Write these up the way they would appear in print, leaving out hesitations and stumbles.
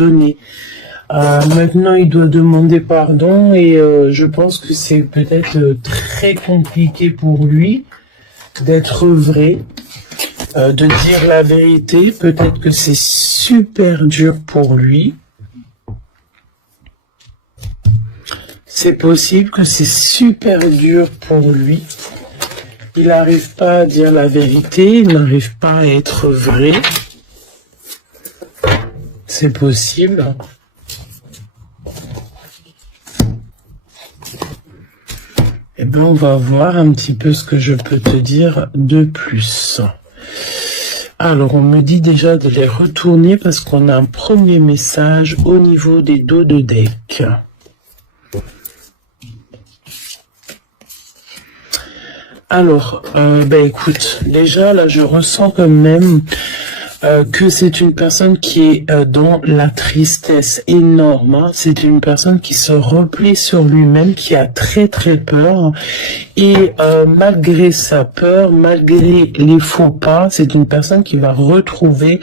donné. Maintenant, il doit demander pardon et je pense que c'est peut-être très compliqué pour lui d'être vrai, de dire la vérité. Peut-être que c'est super dur pour lui. C'est possible que c'est super dur pour lui. Il n'arrive pas à dire la vérité, il n'arrive pas à être vrai. C'est possible. Eh bien, on va voir un petit peu ce que je peux te dire de plus. Alors, on me dit déjà de les retourner parce qu'on a un premier message au niveau des dos de deck. Alors, écoute, déjà là, je ressens quand même que c'est une personne qui est dans la tristesse énorme. Hein. C'est une personne qui se replie sur lui-même, qui a très très peur. Et malgré sa peur, malgré les faux pas, c'est une personne qui va retrouver,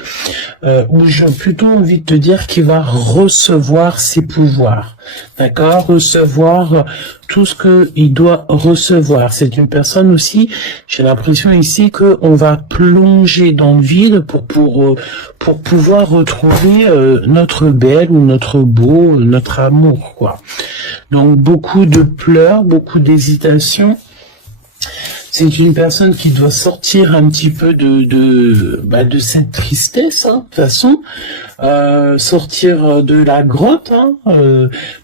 ou j'ai plutôt envie de te dire, qui va recevoir ses pouvoirs. D'accord, recevoir tout ce que il doit recevoir. C'est une personne aussi, j'ai l'impression ici que on va plonger dans le vide pour pouvoir retrouver notre belle ou notre beau, notre amour, quoi. Donc beaucoup de pleurs, beaucoup d'hésitation. C'est une personne qui doit sortir un petit peu de cette tristesse, hein, de toute façon, sortir de la grotte, hein,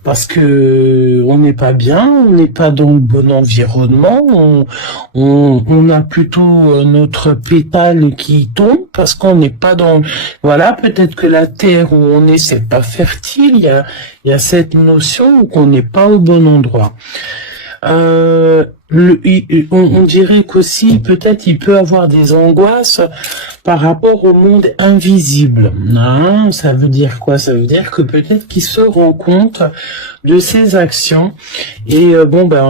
parce que on n'est pas bien, on n'est pas dans le bon environnement, on a plutôt notre pétale qui tombe parce qu'on n'est pas dans, voilà, peut-être que la terre où on est, c'est pas fertile, il y a cette notion qu'on n'est pas au bon endroit. On dirait qu'aussi, peut-être, il peut avoir des angoisses par rapport au monde invisible. Non, ça veut dire quoi? Ça veut dire que peut-être qu'il se rend compte de ses actions. Et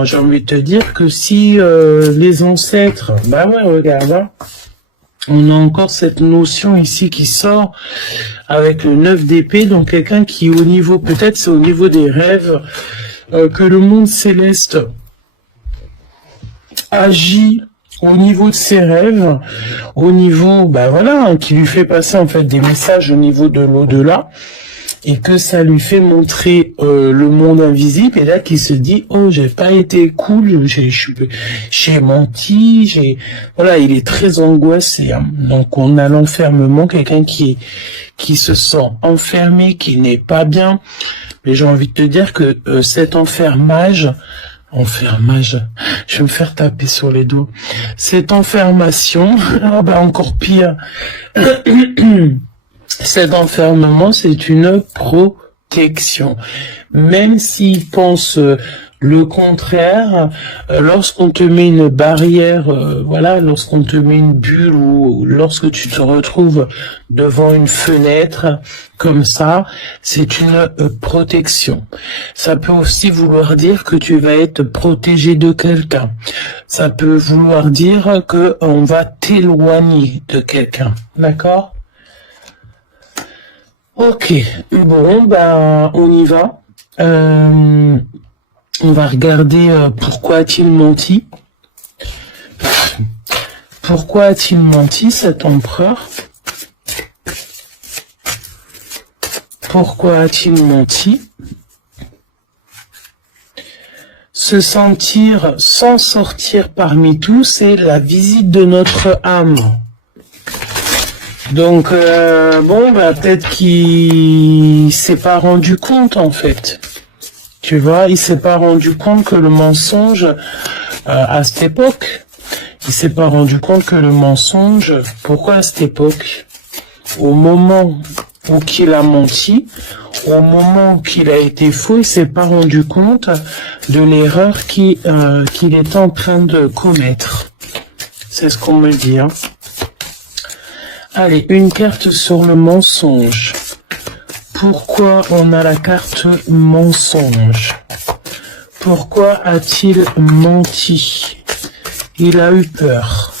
j'ai envie de te dire que si les ancêtres, regarde, hein, on a encore cette notion ici qui sort avec le 9 d'épée, donc quelqu'un qui au niveau, peut-être c'est au niveau des rêves, que le monde céleste agit au niveau de ses rêves, au niveau, qui lui fait passer en fait des messages au niveau de l'au-delà, et que ça lui fait montrer le monde invisible, et là qu'il se dit, oh, j'ai pas été cool, j'ai menti, il est très angoissé, hein. Donc on a l'enfermement, quelqu'un qui se sent enfermé, qui n'est pas bien, mais j'ai envie de te dire que cet enfermage, je vais me faire taper sur les dos. Cette enfermation, encore pire. Cet enfermement, c'est une protection. Même s'il pense le contraire, lorsqu'on te met une barrière, lorsqu'on te met une bulle ou lorsque tu te retrouves devant une fenêtre comme ça, c'est une protection. Ça peut aussi vouloir dire que tu vas être protégé de quelqu'un. Ça peut vouloir dire que on va t'éloigner de quelqu'un. D'accord? Ok. Bon, on y va. On va regarder pourquoi a-t-il menti. Pourquoi a-t-il menti, cet empereur? Pourquoi a-t-il menti? Se sentir sans sortir parmi tous, c'est la visite de notre âme. Donc, peut-être qu'il s'est pas rendu compte, en fait. Tu vois, il s'est pas rendu compte que le mensonge, à cette époque, il s'est pas rendu compte que le mensonge, pourquoi à cette époque? Au moment où qu'il a menti, au moment où qu'il a été faux, il s'est pas rendu compte de l'erreur qu'il est en train de commettre. C'est ce qu'on me dit, hein. Allez, une carte sur le mensonge. Pourquoi on a la carte mensonge? Pourquoi a-t-il menti? Il a eu peur.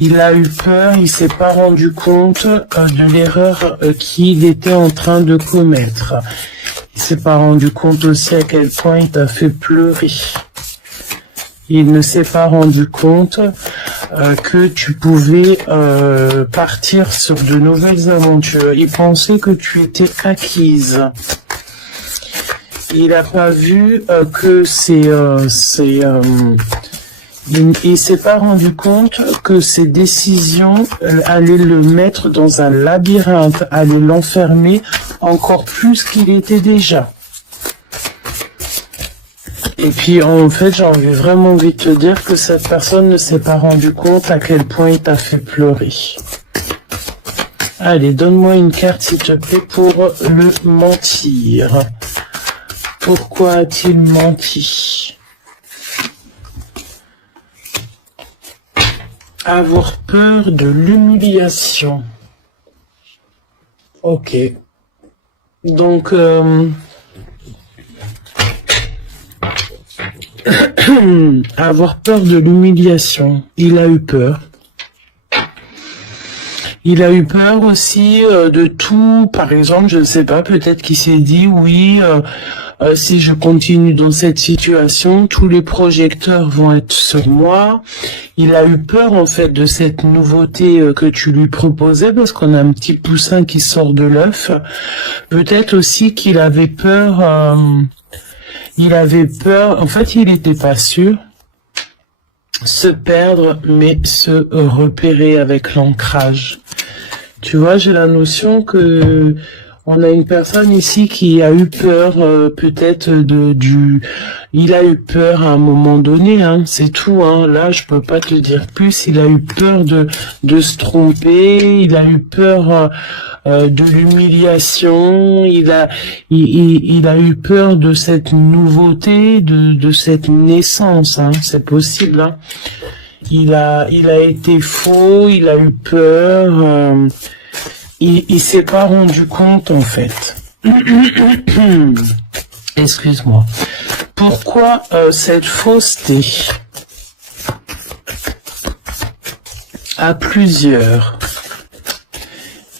Il a eu peur, il s'est pas rendu compte de l'erreur qu'il était en train de commettre. Il s'est pas rendu compte aussi à quel point il t'a fait pleurer. Il ne s'est pas rendu compte que tu pouvais partir sur de nouvelles aventures. Il pensait que tu étais acquise. Il n'a pas vu que il s'est pas rendu compte que ses décisions allaient le mettre dans un labyrinthe, allaient l'enfermer encore plus qu'il était déjà. Et puis, en fait, j'ai vraiment envie de te dire que cette personne ne s'est pas rendu compte à quel point il t'a fait pleurer. Allez, donne-moi une carte, s'il te plaît, pour le mentir. Pourquoi a-t-il menti? Avoir peur de l'humiliation. Ok. Donc, avoir peur de l'humiliation. Il a eu peur. Il a eu peur aussi de tout. Par exemple, je ne sais pas, peut-être qu'il s'est dit, oui, si je continue dans cette situation, tous les projecteurs vont être sur moi. Il a eu peur, en fait, de cette nouveauté que tu lui proposais, parce qu'on a un petit poussin qui sort de l'œuf. Peut-être aussi qu'il avait peur... en fait, il n'était pas sûr, se perdre, mais se repérer avec l'ancrage. Tu vois, j'ai la notion que on a une personne ici qui a eu peur, peut-être il a eu peur à un moment donné, hein, c'est tout, hein. Là, je peux pas te dire plus. Il a eu peur de se tromper, il a eu peur de l'humiliation, il a eu peur de cette nouveauté, de cette naissance, hein, c'est possible, hein. Il a été faux, il a eu peur, il s'est pas rendu compte, en fait. Excuse-moi. Pourquoi cette fausseté? À plusieurs.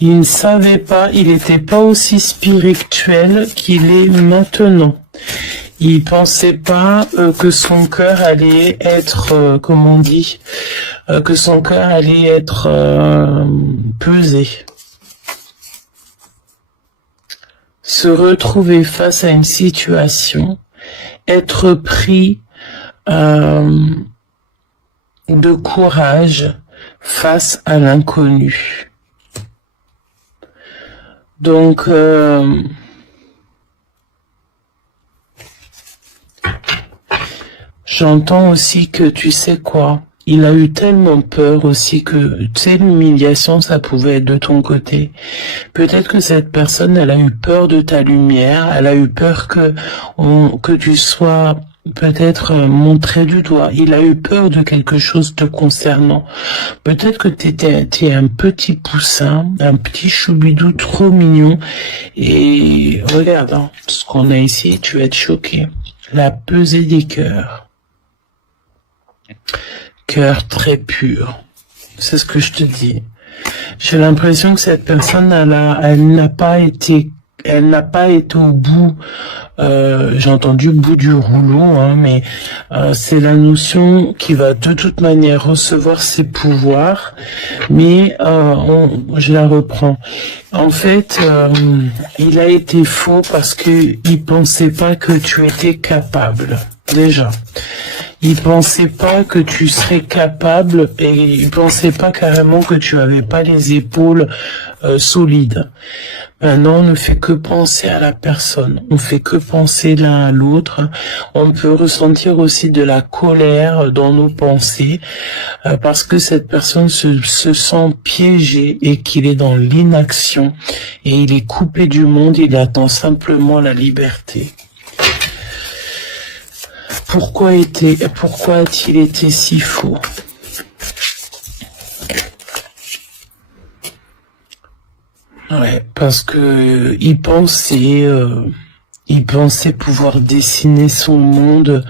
Il ne savait pas, il n'était pas aussi spirituel qu'il est maintenant. Il pensait pas que son cœur allait être, comment on dit, que son cœur allait être pesé. Se retrouver face à une situation, être pris de courage face à l'inconnu. Donc, j'entends aussi que, tu sais quoi, il a eu tellement peur aussi que, tu sais, l'humiliation, ça pouvait être de ton côté. Peut-être que cette personne, elle a eu peur de ta lumière, elle a eu peur que tu sois peut-être montré du doigt. Il a eu peur de quelque chose te concernant. Peut-être que t'es un petit poussin, un petit choubidou trop mignon. Et regarde, hein, ce qu'on a ici, tu vas être choqué. La pesée des cœurs. Cœur très pur. C'est ce que je te dis. J'ai l'impression que cette personne, elle n'a pas été au bout. J'ai entendu bout du rouleau, hein, mais c'est la notion qui va de toute manière recevoir ses pouvoirs. Mais je la reprends. En fait, il a été faux parce que il pensait pas que tu étais capable. Déjà. Il pensait pas que tu serais capable et il pensait pas carrément que tu avais pas les épaules solides. Maintenant, on ne fait que penser à la personne. On fait que penser l'un à l'autre. On peut ressentir aussi de la colère dans nos pensées parce que cette personne se sent piégée et qu'il est dans l'inaction et il est coupé du monde. Il attend simplement la liberté. Pourquoi a-t-il été si faux? Ouais, parce que il pensait pouvoir dessiner son monde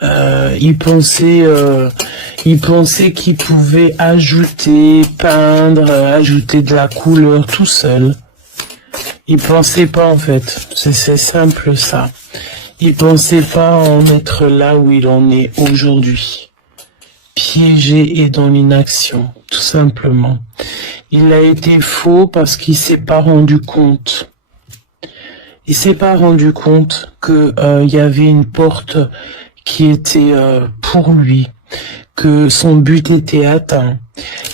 Il pensait qu'il pouvait ajouter, peindre, ajouter de la couleur tout seul. Il pensait pas en fait. C'est simple ça. Il pensait pas en être là où il en est aujourd'hui. Piégé et dans l'inaction, tout simplement. Il a été faux parce qu'il s'est pas rendu compte. Il s'est pas rendu compte que il y avait une porte qui était pour lui, que son but était atteint.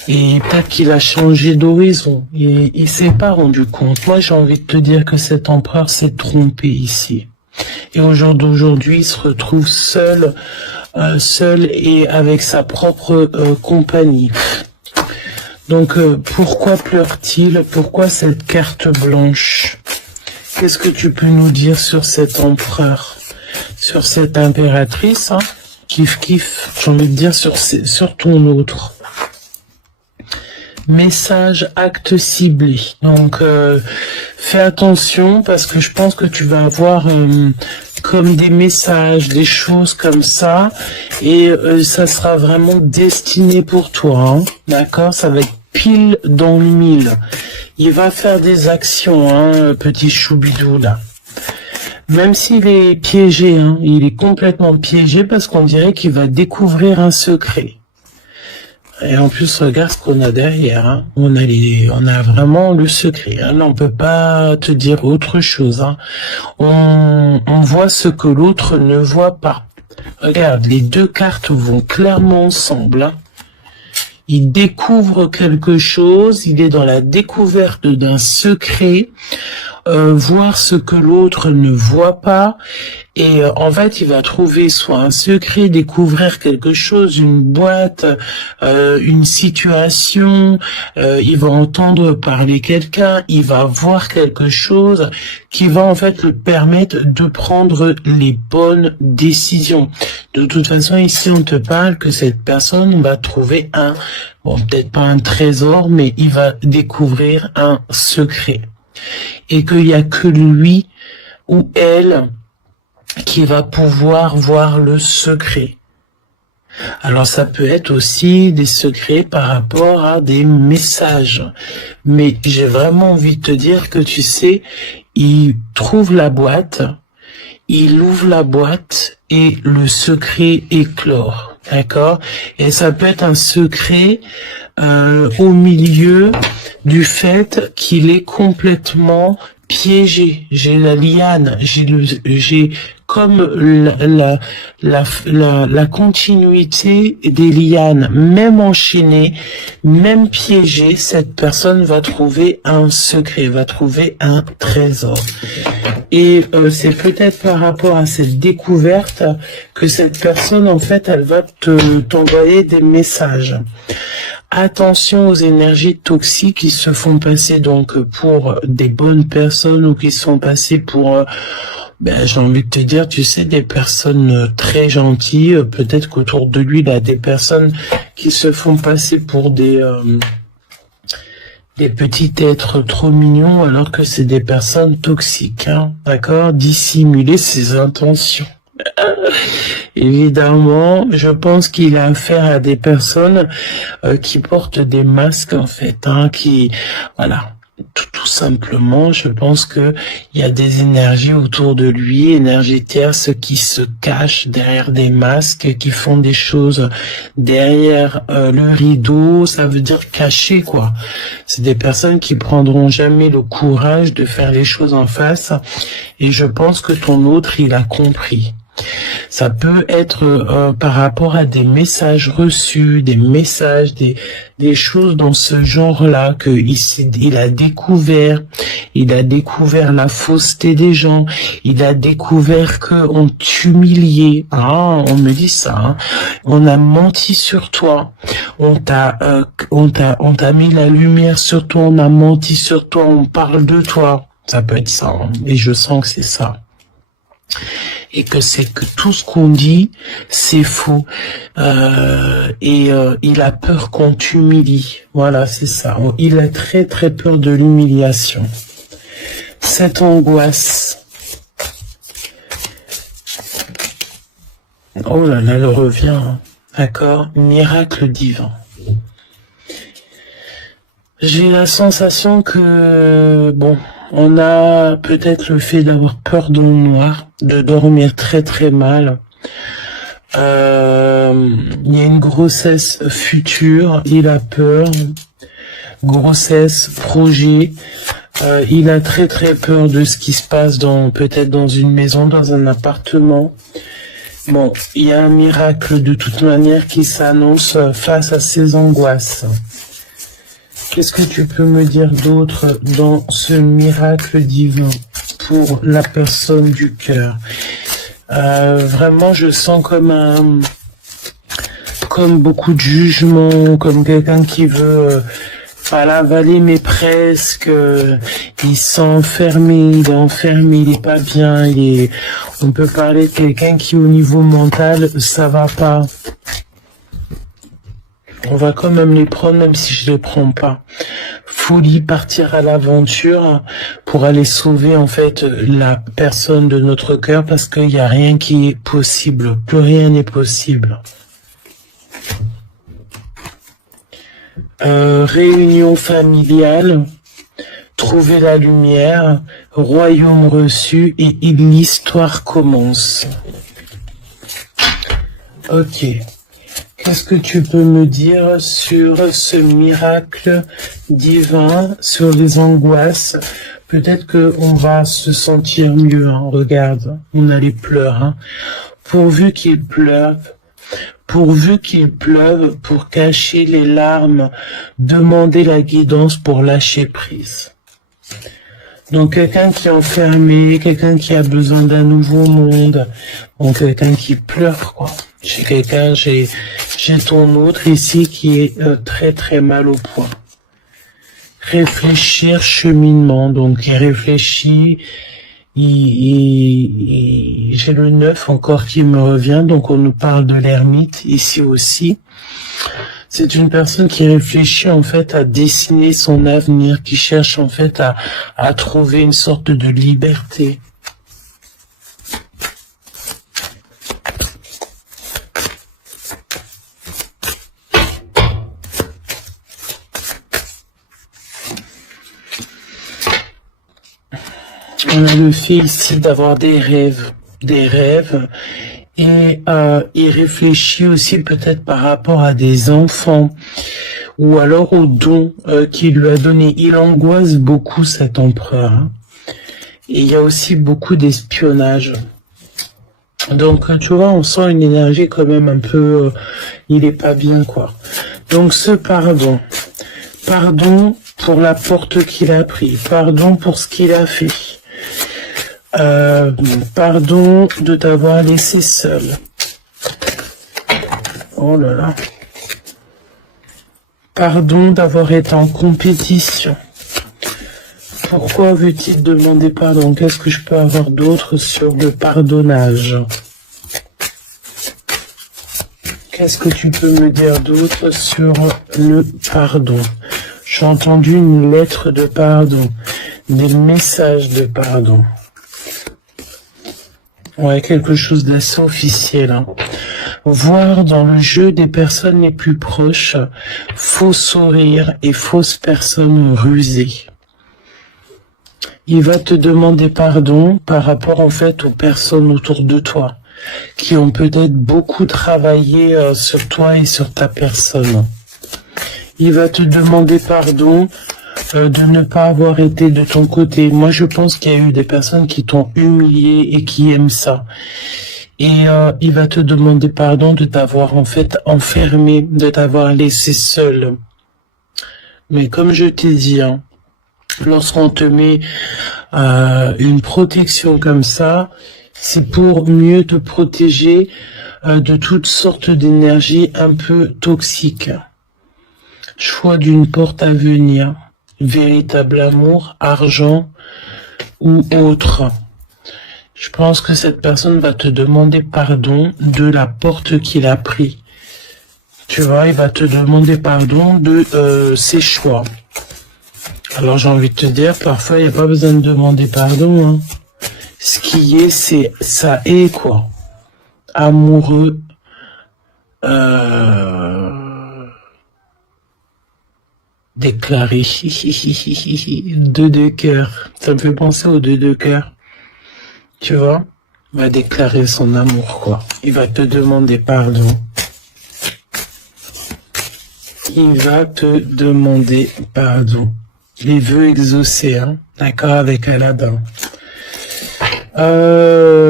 Et pas qu'il a changé d'horizon. Il s'est pas rendu compte. Moi, j'ai envie de te dire que cet empereur s'est trompé ici. Et au jour d'aujourd'hui, il se retrouve seul et avec sa propre compagnie. Donc, pourquoi pleure-t-il? Pourquoi cette carte blanche? Qu'est-ce que tu peux nous dire sur cet empereur? Sur cette impératrice, hein? Kiff, j'ai envie de dire sur ton autre. Message, acte ciblé. Donc, fais attention parce que je pense que tu vas avoir comme des messages, des choses comme ça, et ça sera vraiment destiné pour toi. Hein, d'accord? Ça va être pile dans le mille. Il va faire des actions, hein, petit choubidou là. Même s'il est piégé, hein, il est complètement piégé parce qu'on dirait qu'il va découvrir un secret. Et en plus, regarde ce qu'on a derrière. Hein. On a vraiment le secret. Hein. Là, on peut pas te dire autre chose. Hein. On voit ce que l'autre ne voit pas. Regarde, les deux cartes vont clairement ensemble. Hein. Il découvre quelque chose. Il est dans la découverte d'un secret. Voir ce que l'autre ne voit pas. Et en fait, il va trouver soit un secret, découvrir quelque chose, une boîte, une situation, il va entendre parler quelqu'un, il va voir quelque chose qui va en fait le permettre de prendre les bonnes décisions. De toute façon, ici, on te parle que cette personne va trouver bon, peut-être pas un trésor, mais il va découvrir un secret. Et qu'il n'y a que lui ou elle qui va pouvoir voir le secret. Alors ça peut être aussi des secrets par rapport à des messages. Mais j'ai vraiment envie de te dire que tu sais, il trouve la boîte, il ouvre la boîte et le secret éclore. D'accord? Et ça peut être un secret au milieu du fait qu'il est complètement piégé. J'ai la liane, j'ai comme la continuité des lianes, même enchaînée, même piégée, cette personne va trouver un secret, va trouver un trésor. Et c'est peut-être par rapport à cette découverte que cette personne, en fait, elle va t'envoyer des messages. Attention aux énergies toxiques qui se font passer donc pour des bonnes personnes ou qui sont passées pour, j'ai envie de te dire, tu sais, des personnes très gentilles. Peut-être qu'autour de lui, il a des personnes qui se font passer pour des petits êtres trop mignons alors que c'est des personnes toxiques, hein, d'accord? Dissimuler ses intentions. Évidemment, je pense qu'il a affaire à des personnes qui portent des masques en fait, hein, voilà, tout simplement, je pense que il y a des énergies autour de lui, énergies tierces qui se cachent derrière des masques, qui font des choses derrière le rideau, ça veut dire caché quoi. C'est des personnes qui prendront jamais le courage de faire les choses en face, et je pense que ton autre, il a compris. Ça peut être par rapport à des messages reçus, des messages, des choses dans ce genre-là que il a découvert. Il a découvert la fausseté des gens. Il a découvert qu'on t'humiliait. Ah, on me dit ça. Hein. On a menti sur toi. On t'a mis la lumière sur toi. On a menti sur toi. On parle de toi. Ça peut être ça. Hein. Et je sens que c'est ça. Et que c'est que tout ce qu'on dit, c'est faux. Il a peur qu'on t'humilie. Voilà, c'est ça. Il a très très peur de l'humiliation. Cette angoisse. Oh là là, elle revient. Hein. D'accord. Miracle divin. J'ai la sensation que, bon, on a peut-être le fait d'avoir peur dans le noir, de dormir très très mal. Il y a une grossesse future, il a peur. Grossesse, projet. Il a très très peur de ce qui se passe peut-être dans une maison, dans un appartement. Bon, il y a un miracle de toute manière qui s'annonce face à ses angoisses. Qu'est-ce que tu peux me dire d'autre dans ce miracle divin pour la personne du cœur? Vraiment, je sens comme beaucoup de jugement, comme quelqu'un qui veut pas l'avaler, mais presque. Il s'est enfermé, il est pas bien. On peut parler de quelqu'un qui, au niveau mental, ça va pas. On va quand même les prendre, même si je les prends pas. Folie, partir à l'aventure pour aller sauver en fait la personne de notre cœur, parce qu'il n'y a rien qui est possible. Plus rien n'est possible. Réunion familiale, trouver la lumière, royaume reçu et l'histoire commence. Ok. Qu'est-ce que tu peux me dire sur ce miracle divin, sur les angoisses? Peut-être qu'on va se sentir mieux. Hein. Regarde, on a les pleurs. Hein. Pourvu qu'il pleuve pour cacher les larmes, demander la guidance pour lâcher prise. Donc quelqu'un qui est enfermé, quelqu'un qui a besoin d'un nouveau monde, donc quelqu'un qui pleure quoi. J'ai ton autre ici qui est très très mal au point. Réfléchir, cheminement, donc il réfléchit, j'ai le 9 encore qui me revient, donc on nous parle de l'ermite ici aussi. C'est une personne qui réfléchit en fait à dessiner son avenir, qui cherche en fait à trouver une sorte de liberté. On a le fait ici d'avoir des rêves, et il réfléchit aussi peut-être par rapport à des enfants, ou alors aux dons qu'il lui a donné. Il angoisse beaucoup cet empereur, hein. Et il y a aussi beaucoup d'espionnage. Donc tu vois, on sent une énergie quand même un peu, il est pas bien quoi. Donc ce pardon pour la porte qu'il a pris, pardon pour ce qu'il a fait. Pardon de t'avoir laissé seul. Oh là là. Pardon d'avoir été en compétition. Pourquoi veut-il demander pardon? Qu'est-ce que je peux avoir d'autre sur le pardonnage? Qu'est-ce que tu peux me dire d'autre sur le pardon? J'ai entendu une lettre de pardon, des messages de pardon. Ouais, quelque chose d'assez officiel. Hein. Voir dans le jeu des personnes les plus proches, faux sourires et fausses personnes rusées. Il va te demander pardon par rapport en fait aux personnes autour de toi, qui ont peut-être beaucoup travaillé sur toi et sur ta personne. Il va te demander pardon de ne pas avoir été de ton côté. Moi, je pense qu'il y a eu des personnes qui t'ont humilié et qui aiment ça. Et il va te demander pardon de t'avoir en fait enfermé, de t'avoir laissé seul. Mais comme je t'ai dit, hein, lorsqu'on te met une protection comme ça, c'est pour mieux te protéger de toutes sortes d'énergies un peu toxiques. Choix d'une porte à venir. Véritable amour, argent ou autre. Je pense que cette personne va te demander pardon de la porte qu'il a pris. Tu vois, il va te demander pardon de ses choix. Alors j'ai envie de te dire, parfois il n'y a pas besoin de demander pardon. Hein. Ce qui est, ça est quoi. amoureux déclaré. Deux de cœur. Ça me fait penser aux deux de cœur. Tu vois? Il va déclarer son amour, quoi. Il va te demander pardon. Il va te demander pardon. Les vœux exaucés, hein. D'accord, avec Aladdin.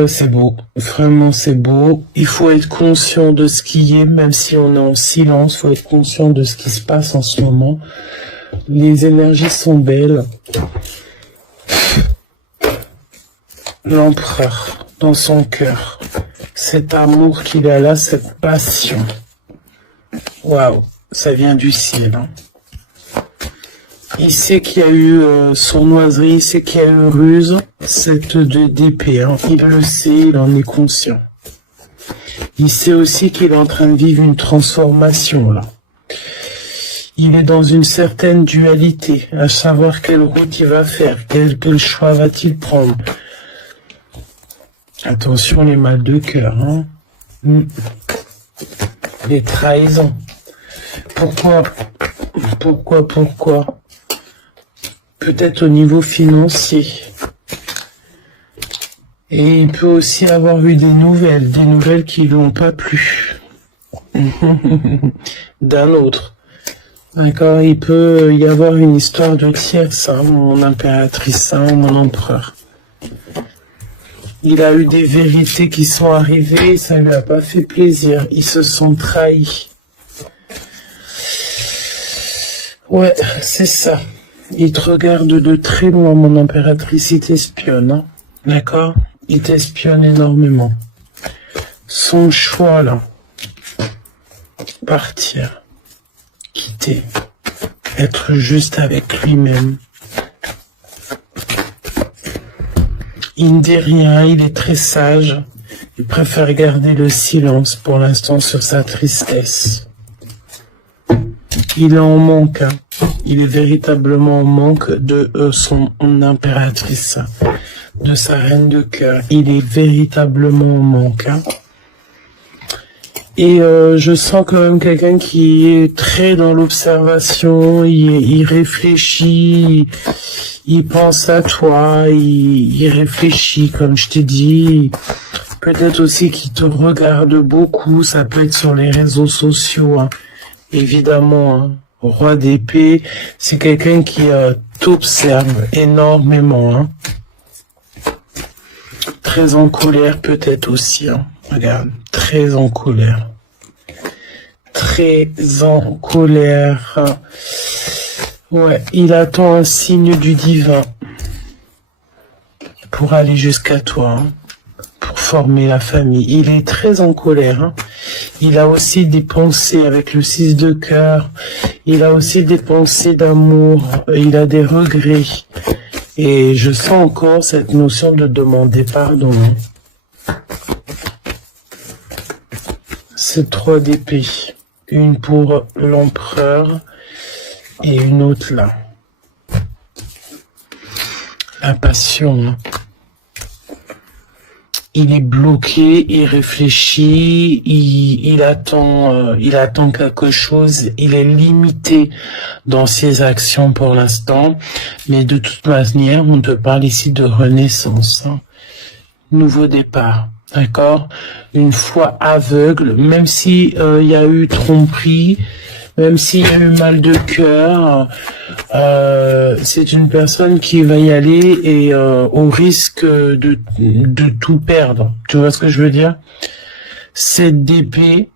C'est beau. Vraiment, c'est beau. Il faut être conscient de ce qui est, même si on est en silence. Il faut être conscient de ce qui se passe en ce moment. Les énergies sont belles. L'empereur, dans son cœur. Cet amour qu'il a là, cette passion. Waouh, ça vient du ciel, hein. Il sait qu'il y a eu sournoiserie, il sait qu'il y a eu ruse, cette d'épée, hein. Il le sait, il en est conscient. Il sait aussi qu'il est en train de vivre une transformation, là. Il est dans une certaine dualité, à savoir quelle route il va faire, quel choix va-t-il prendre. Attention, les mal de cœur, hein. Les trahisons. Pourquoi? Peut-être au niveau financier. Et il peut aussi avoir eu des nouvelles qui lui ont pas plu. D'un autre. D'accord, il peut y avoir une histoire de tierce, hein, mon impératrice, hein, mon empereur. Il a eu des vérités qui sont arrivées, ça lui a pas fait plaisir. Ils se sont trahis. Ouais, c'est ça. Il te regarde de très loin, mon impératrice, il t'espionne, hein. D'accord? Il t'espionne énormément. Son choix, là. Partir. Quitter. Être juste avec lui-même. Il ne dit rien, il est très sage. Il préfère garder le silence pour l'instant sur sa tristesse. Il est en manque, hein. Il est véritablement en manque de son impératrice, de sa reine de cœur. Il est véritablement en manque, hein. Et je sens quand même quelqu'un qui est très dans l'observation, il réfléchit, il pense à toi, il réfléchit, comme je t'ai dit. Peut-être aussi qu'il te regarde beaucoup, ça peut être sur les réseaux sociaux, hein. Évidemment, hein. Roi d'épée, c'est quelqu'un qui t'observe énormément, hein. Très en colère peut-être aussi, hein. Regarde, très en colère. Très en colère. Ouais, il attend un signe du divin pour aller jusqu'à toi, hein, pour former la famille. Il est très en colère, hein. Il a aussi des pensées avec le 6 de cœur. Il a aussi des pensées d'amour. Il a des regrets. Et je sens encore cette notion de demander pardon. C'est 3 d'épée. Une pour l'empereur et une autre là. La passion, hein. Il est bloqué, il réfléchit, il attend quelque chose, il est limité dans ses actions pour l'instant, mais de toute manière, on te parle ici de renaissance, hein. Nouveau départ, d'accord? Une foi aveugle, même si il y a eu tromperie, même s'il y a eu mal de cœur, c'est une personne qui va y aller et au risque de tout perdre. Tu vois ce que je veux dire? Cette d'épée,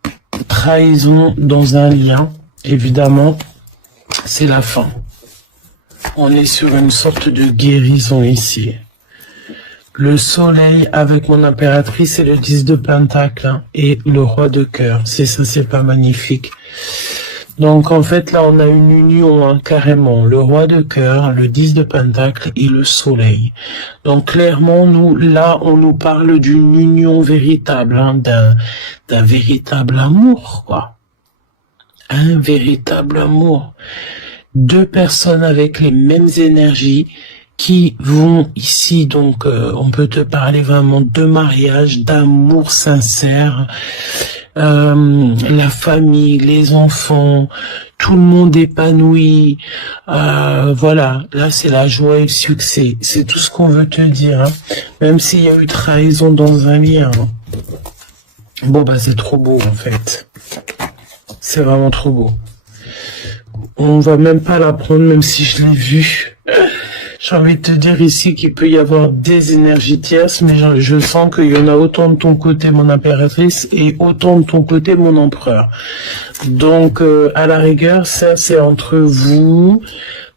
trahison dans un lien, évidemment, c'est la fin. On est sur une sorte de guérison ici. Le soleil avec mon impératrice et le 10 de pentacle, hein, et le roi de cœur. C'est ça, c'est pas magnifique. Donc en fait là on a une union, hein, carrément, le roi de cœur, le 10 de pentacle et le soleil. Donc clairement nous là on nous parle d'une union véritable, hein, d'un véritable amour, quoi. Un véritable amour. Deux personnes avec les mêmes énergies qui vont ici, donc on peut te parler vraiment de mariage, d'amour sincère, la famille, les enfants, tout le monde épanoui, voilà, là c'est la joie et le succès, c'est tout ce qu'on veut te dire, hein. Même s'il y a eu trahison dans un lien, hein. Bon bah c'est trop beau en fait, c'est vraiment trop beau. On va même pas l'apprendre, même si je l'ai vu. J'ai envie de te dire ici qu'il peut y avoir des énergies tierces, mais je sens qu'il y en a autant de ton côté, mon impératrice, et autant de ton côté, mon empereur. Donc, à la rigueur, ça, c'est entre vous.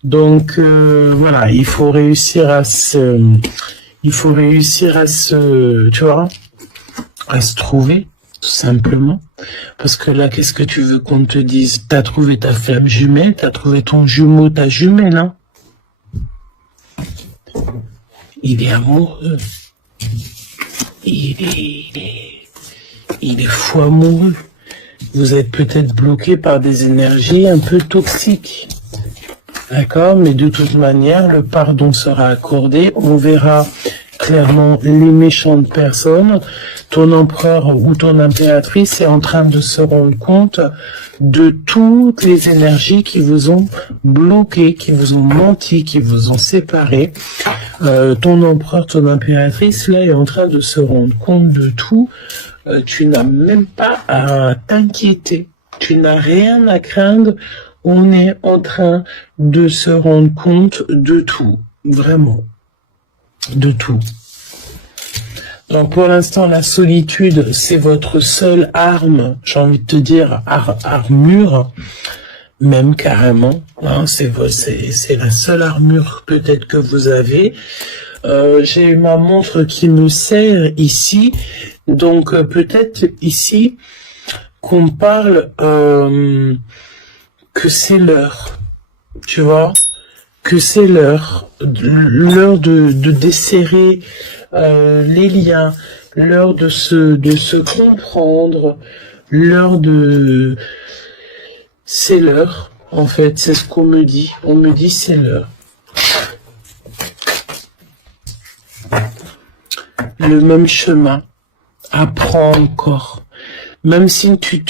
Donc, voilà, il faut réussir à se, tu vois, à se trouver, tout simplement. Parce que là, qu'est-ce que tu veux qu'on te dise? T'as trouvé ta flamme jumelle, t'as trouvé ton jumeau, ta jumelle, hein? Il est amoureux. Il est fou amoureux. Vous êtes peut-être bloqué par des énergies un peu toxiques. D'accord? Mais de toute manière, le pardon sera accordé. On verra clairement les méchantes personnes. Ton empereur ou ton impératrice est en train de se rendre compte de toutes les énergies qui vous ont bloqué, qui vous ont menti, qui vous ont séparé. Ton empereur, ton impératrice, là, est en train de se rendre compte de tout. Tu n'as même pas à t'inquiéter. Tu n'as rien à craindre. On est en train de se rendre compte de tout. Vraiment. De tout. Donc pour l'instant, la solitude, c'est votre seule arme, j'ai envie de te dire, armure, même carrément, hein, c'est la seule armure peut-être que vous avez. J'ai ma montre qui me sert ici, donc peut-être ici qu'on parle que c'est l'heure, tu vois, que c'est l'heure de desserrer les liens, l'heure de se comprendre, l'heure de... C'est l'heure, en fait, c'est ce qu'on me dit. On me dit c'est l'heure. Le même chemin, apprends encore. Même si tu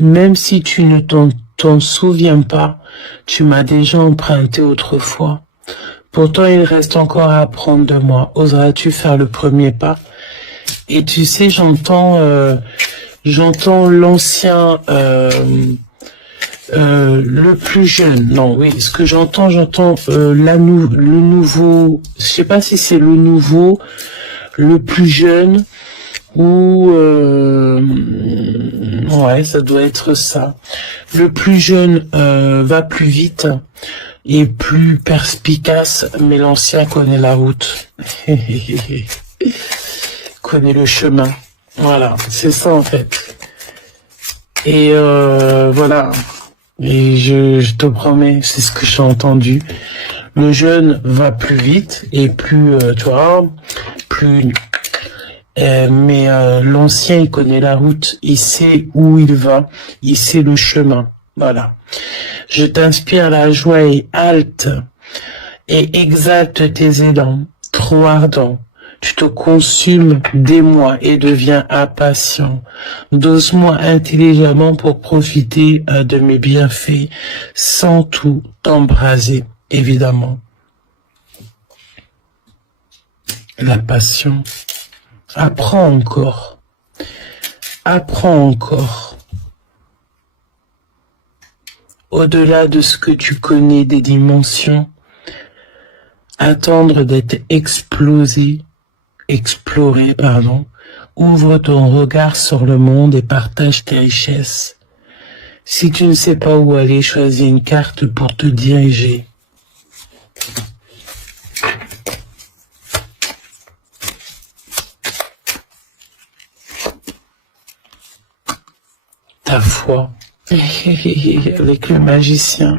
ne t'en souviens pas, tu m'as déjà emprunté autrefois. Pourtant, il reste encore à apprendre de moi. Oseras-tu faire le premier pas? Et tu sais, j'entends l'ancien, le plus jeune. Non, oui, ce que j'entends le nouveau. Je sais pas si c'est le nouveau, le plus jeune ou ouais, ça doit être ça. Le plus jeune va plus vite et plus perspicace, mais l'ancien connaît la route. Connaît le chemin. Voilà, c'est ça en fait. Et voilà. Et je te promets, c'est ce que j'ai entendu. Le jeune va plus vite et plus, tu vois, plus... mais l'ancien, il connaît la route, il sait où il va, il sait le chemin. Voilà. Je t'inspire la joie et halte et exalte tes élans, trop ardents. Tu te consumes d'émoi et deviens impatient. Dose-moi intelligemment pour profiter de mes bienfaits, sans tout t'embraser, évidemment. La passion. Apprends encore. Apprends encore. Au-delà de ce que tu connais des dimensions, attendre d'être exploré, ouvre ton regard sur le monde et partage tes richesses. Si tu ne sais pas où aller, choisis une carte pour te diriger. Ta foi. Avec le magicien.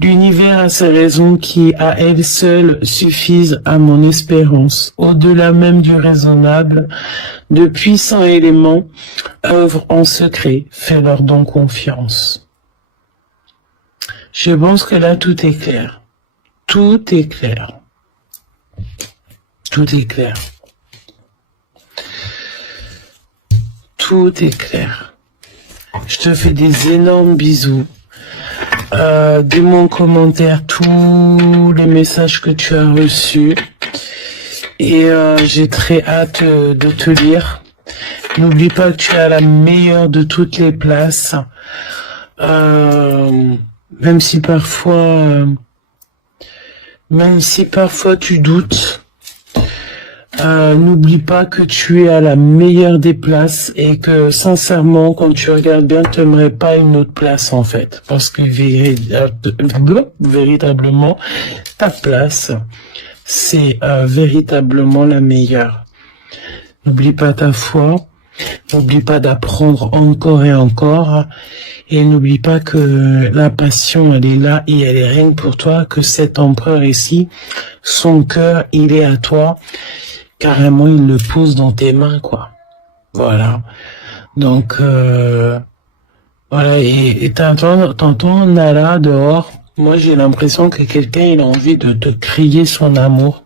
L'univers a ses raisons qui, à elles seules, suffisent à mon espérance. Au-delà même du raisonnable, de puissants éléments œuvrent en secret. Fais-leur donc confiance. Je pense que là, tout est clair. Tout est clair. Tout est clair. Tout est clair. Je te fais des énormes bisous. Dis-moi en commentaire tous les messages que tu as reçus. Et j'ai très hâte de te lire. N'oublie pas que tu as la meilleure de toutes les places. Même si parfois tu doutes, n'oublie pas que tu es à la meilleure des places et que sincèrement, quand tu regardes bien, tu n'aimerais pas une autre place en fait. Parce que véritablement, ta place, c'est véritablement la meilleure. N'oublie pas ta foi, n'oublie pas d'apprendre encore et encore, et n'oublie pas que la passion, elle est là et elle est rien que pour toi, que cet empereur ici, son cœur, il est à toi. Carrément, il le pose dans tes mains, quoi. Voilà. Donc, voilà, et t'entends Nala dehors. Moi, j'ai l'impression que quelqu'un, il a envie de te crier son amour.